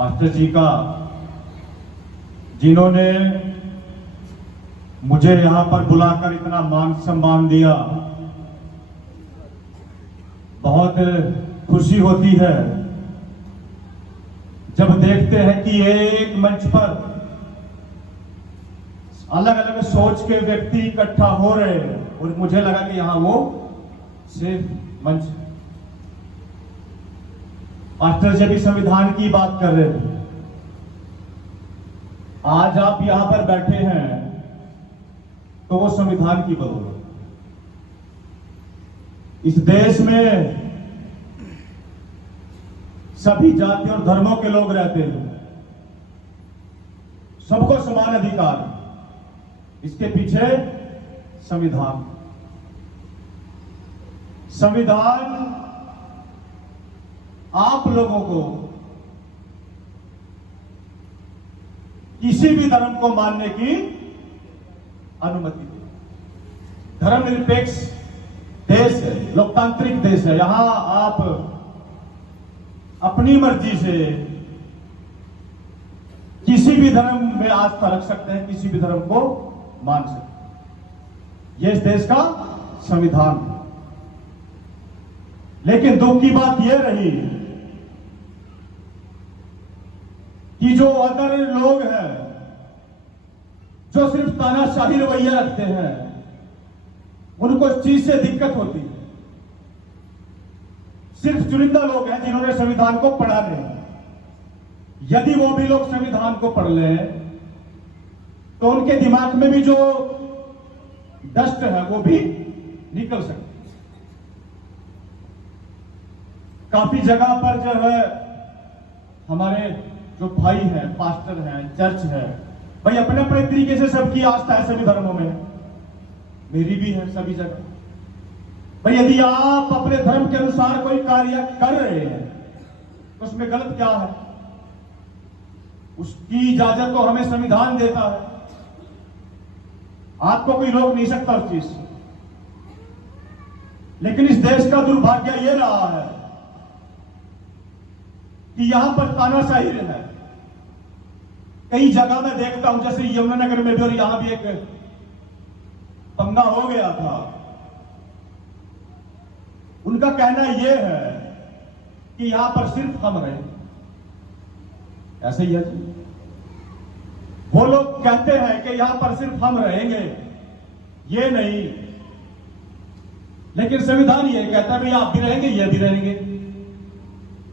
Master जी का, जिन्होंने मुझे यहां पर बुलाकर इतना मान सम्मान दिया। बहुत खुशी होती है जब देखते हैं कि एक मंच पर अलग अलग सोच के व्यक्ति इकट्ठा हो रहे हैं, और मुझे लगा कि यहां वो सिर्फ मंच। मास्टर जी भी संविधान की बात कर रहे थे। आज आप यहां पर बैठे हैं तो वो संविधान की बदौलत। इस देश में सभी जातियों और धर्मों के लोग रहते हैं, सबको समान अधिकार। इसके पीछे संविधान। संविधान आप लोगों को किसी भी धर्म को मानने की अनुमति दे। धर्मनिरपेक्ष देश है, लोकतांत्रिक देश है। यहां आप अपनी मर्जी से किसी भी धर्म में आस्था रख सकते हैं, किसी भी धर्म को मान सकते हैं। यह इस देश का संविधान है। लेकिन दुख की बात यह रही कि जो अदर लोग हैं, जो सिर्फ तानाशाही रवैया रखते हैं, उनको इस चीज से दिक्कत होती है। सिर्फ चुनिंदा लोग हैं जिन्होंने संविधान को पढ़ा नहीं। यदि वो भी लोग संविधान को पढ़ लें तो उनके दिमाग में भी जो डस्ट है वो भी निकल सकती है। काफी जगह पर जो है हमारे जो भाई हैं, पास्टर हैं, चर्च है, भाई अपने अपने तरीके से सबकी आस्था है सभी धर्मों में, मेरी भी है सभी जगह। भाई यदि आप अपने धर्म के अनुसार कोई कार्य कर रहे हैं तो उसमें गलत क्या है? उसकी इजाजत तो हमें संविधान देता है। आपको कोई रोक नहीं सकता उस चीज से। लेकिन इस देश का दुर्भाग्य यह रहा है कि यहां पर तानाशाही है। कई जगह मैं देखता हूं, जैसे यमुनानगर में भी, और यहां भी एक पंगा हो गया था। उनका कहना यह है कि यहां पर सिर्फ हम रहे। ऐसे ही है जी। वो लोग कहते हैं कि यहां पर सिर्फ हम रहेंगे, ये नहीं। लेकिन संविधान ये कहता है भाई आप भी रहेंगे, ये भी रहेंगे,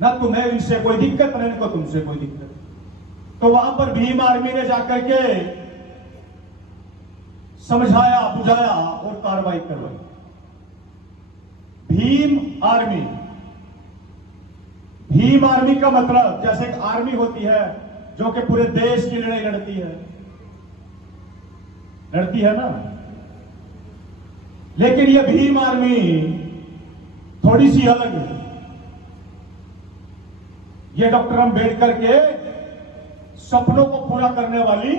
ना तुम्हें इनसे कोई दिक्कत, ना इनको तुमसे कोई दिक्कत। तो वहां पर भीम आर्मी ने जाकर के समझाया, बुझाया और कार्रवाई करवाई। भीम आर्मी, भीम आर्मी का मतलब जैसे एक आर्मी होती है जो कि पूरे देश की लड़ाई लड़ती है ना। लेकिन यह भीम आर्मी थोड़ी सी अलग है। यह डॉक्टर अंबेडकर के सपनों को पूरा करने वाली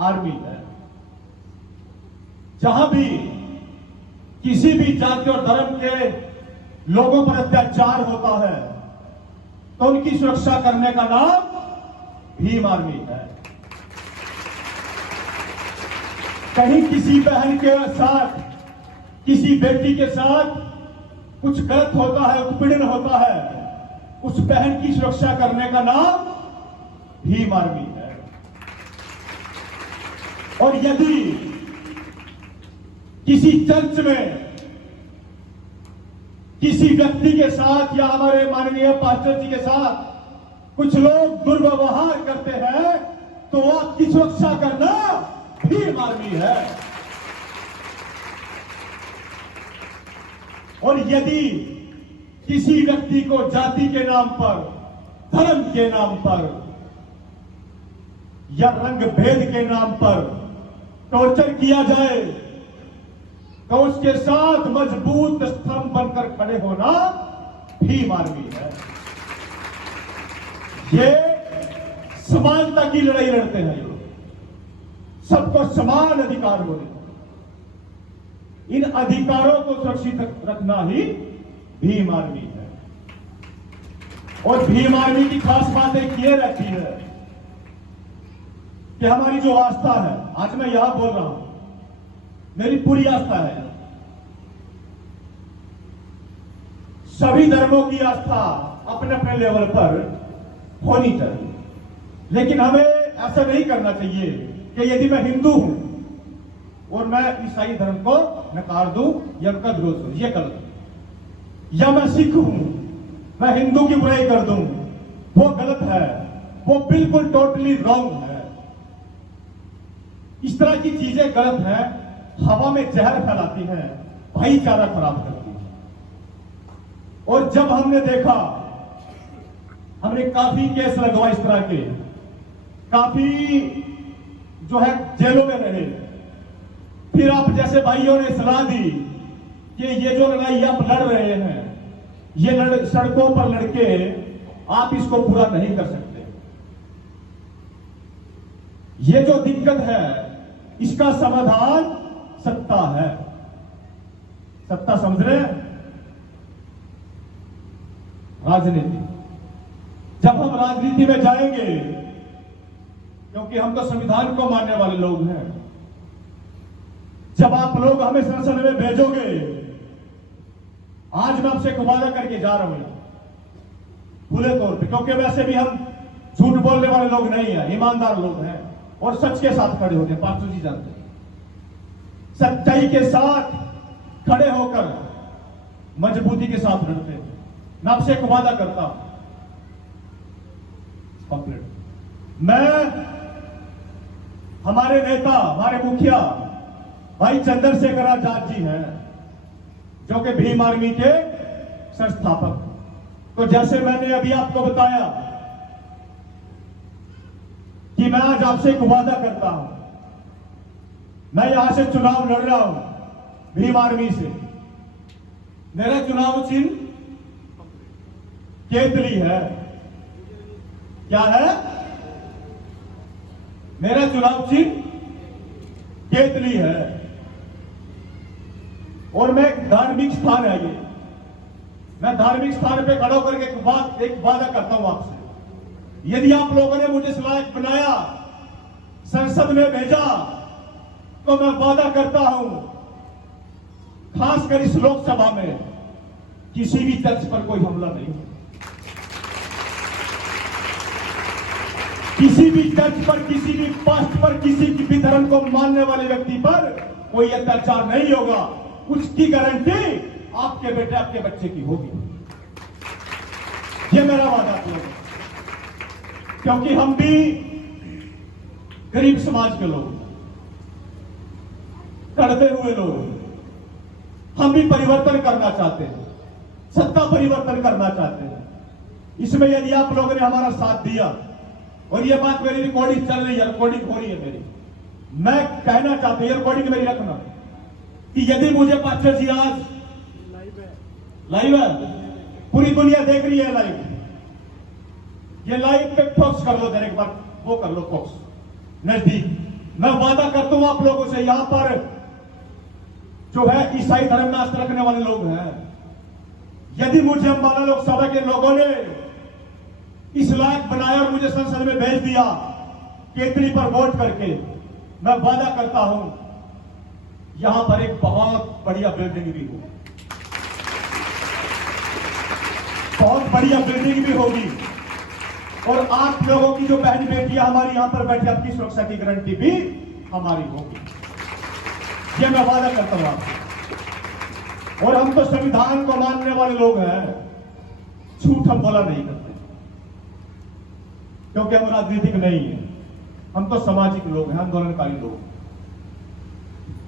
आर्मी है। जहां भी किसी भी जाति और धर्म के लोगों पर अत्याचार होता है तो उनकी सुरक्षा करने का नाम भीम आर्मी है। कहीं किसी बहन के साथ, किसी बेटी के साथ कुछ गलत होता है, उत्पीड़न होता है, उस बहन की सुरक्षा करने का नाम भीम आर्मी है। और यदि किसी चर्च में किसी व्यक्ति के साथ या हमारे माननीय पास्टर जी के साथ कुछ लोग दुर्व्यवहार करते हैं तो आपकी सुरक्षा करना भीम आर्मी है। और यदि किसी व्यक्ति को जाति के नाम पर, धर्म के नाम पर या रंग भेद के नाम पर टॉर्चर किया जाए तो उसके साथ मजबूत स्तंभ बनकर खड़े होना भीम आर्मी है। ये समानता की लड़ाई लड़ते हैं। ये सबको समान अधिकार होने, इन अधिकारों को सुरक्षित रखना ही भीम आर्मी है। और भीम आर्मी की खास बात एक ये रहती है कि हमारी जो आस्था है, आज मैं यहां बोल रहा हूं, मेरी पूरी आस्था है, सभी धर्मों की आस्था अपने अपने लेवल पर होनी चाहिए, लेकिन हमें ऐसा नहीं करना चाहिए कि यदि मैं हिंदू हूं और मैं ईसाई धर्म को नकार दूं या उनका विरोध करूं, ये गलत है। या मैं सिख हूं, मैं हिंदू की बुराई कर दूं, वो गलत है, वो बिल्कुल टोटली रॉन्ग है। इस तरह की चीजें गलत है, हवा में जहर फैलाती है, भाईचारा खराब करती है। और जब हमने देखा, हमने काफी केस लगवा इस तरह के, काफी जो है जेलों में रहे, फिर आप जैसे भाइयों ने सलाह दी कि ये जो लड़ाई आप लड़ रहे हैं, ये सड़कों पर लड़के आप इसको पूरा नहीं कर सकते, ये जो दिक्कत है इसका समाधान सत्ता है। सत्ता समझ रहे हैं? राजनीति। जब हम राजनीति में जाएंगे, क्योंकि हम तो संविधान को मानने वाले लोग हैं, जब आप लोग हमें संसद में भेजोगे, आज मैं आपसे एक वादा करके जा रहा हूं खुले तौर पे, क्योंकि वैसे भी हम झूठ बोलने वाले लोग नहीं हैं, ईमानदार लोग हैं और सच के साथ खड़े होते हैं। पार्थ जी जानते हैं, सच्चाई के साथ खड़े होकर मजबूती के साथ लड़ते हैं। मैं आपसे एक वादा करता हूं, मैं हमारे नेता, हमारे मुखिया भाई चंद्रशेखर आजाद जी हैं, जो कि भीम आर्मी के संस्थापक। तो जैसे मैंने अभी आपको बताया कि मैं आज आपसे एक वादा करता हूं, मैं यहां से चुनाव लड़ रहा हूं भीम आर्मी से। मेरा चुनाव चिन्ह केतली है। क्या है? मेरा चुनाव चिन्ह केतली है। और मैं धार्मिक स्थान है ये, मैं धार्मिक स्थान पे खड़ा होकर एक वादा करता हूं आपसे, यदि आप लोगों ने मुझे इस लायक बनाया, संसद में भेजा, तो मैं वादा करता हूं खासकर इस लोकसभा में किसी भी चर्च पर कोई हमला नहीं, किसी भी चर्च पर, किसी भी पास्ट पर, किसी भी धर्म को मानने वाले व्यक्ति पर कोई अत्याचार नहीं होगा। उसकी गारंटी आपके बेटे, आपके बच्चे की होगी। ये मेरा वादा है, क्योंकि हम भी गरीब समाज के लोग, करते हुए लोग, हम भी परिवर्तन करना चाहते हैं, सत्ता परिवर्तन करना चाहते हैं। इसमें यदि आप लोगों ने हमारा साथ दिया, और ये बात मेरी रिकॉर्डिंग चल रही है, रिकॉर्डिंग हो रही है मेरी, मैं कहना चाहता हूं, रिकॉर्डिंग मेरी रखना, कि यदि मुझे पास्टर जी आज लाइव है, पूरी दुनिया देख रही है लाइव, ये लाइव पे फोकस कर लो, जरा एक बार वो कर लो फोकस नजदीक। मैं वादा करता हूं आप लोगों से, यहां पर जो है ईसाई धर्म में आस्था रखने वाले लोग हैं, यदि मुझे अंबाला लोकसभा के लोगों ने इस लायक बनाया और मुझे संसद में भेज दिया केतली पर वोट करके, मैं वादा करता हूं यहां पर एक बहुत बढ़िया बिल्डिंग भी होगी, बहुत बढ़िया बिल्डिंग भी होगी, और आप लोगों की जो बहन बेटियां हमारी यहां पर बैठी, आपकी सुरक्षा की गारंटी भी हमारी होगी। ये मैं वादा करता हूं आपसे। और हम तो संविधान को मानने वाले लोग हैं, झूठ हम बोला नहीं करते, क्योंकि हम राजनीतिक नहीं है, हम तो सामाजिक लोग हैं, आंदोलनकारी लोग,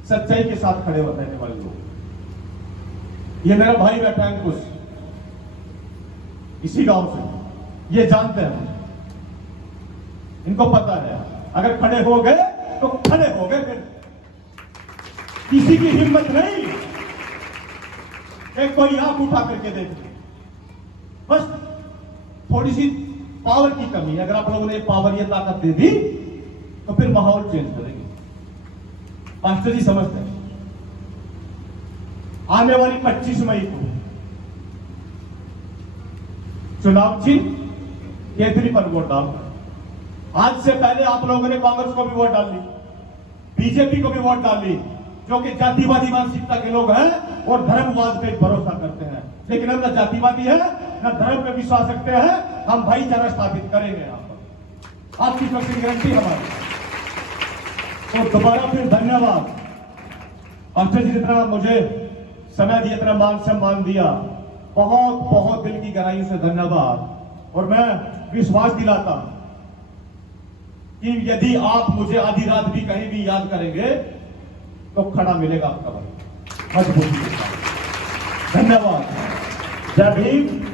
सच्चाई के साथ खड़े रहने वाले लोग। ये मेरा भाई बैठा है अंकुश, इसी गांव से, ये जानते हैं, इनको पता है, अगर खड़े हो गए तो खड़े हो गए, फिर किसी की हिम्मत नहीं कि कोई आंख उठा करके देखे। बस थोड़ी सी पावर की कमी है, अगर आप लोगों ने पावर, ये ताकत दे दी तो फिर माहौल चेंज करेंगे। पास्टर जी समझते हैं, आने वाली 25 मई को चुनाव चिन्ह केसरी पर वोट डाल। आज से पहले आप लोगों ने कांग्रेस को भी वोट डाल ली, बीजेपी को भी वोट डाल ली, जो कि जातिवादी मानसिकता के लोग हैं और धर्मवाद पे भरोसा करते हैं। लेकिन हम न जातिवादी है न धर्म पे विश्वास रखते हैं। हम भाईचारा स्थापित करेंगे यहाँ पर, आपकी सुरक्षा की गारंटी हमारी। तो दोबारा फिर धन्यवाद मास्टर जी, इतना मुझे समय दिया, इतना मान सम्मान दिया, बहुत बहुत दिल की गहराइयों से धन्यवाद। और मैं विश्वास दिलाता हूं कि यदि आप मुझे आधी रात भी कहीं भी याद करेंगे तो खड़ा मिलेगा आपका भाई, मजबूती के साथ। धन्यवाद। जय भीम।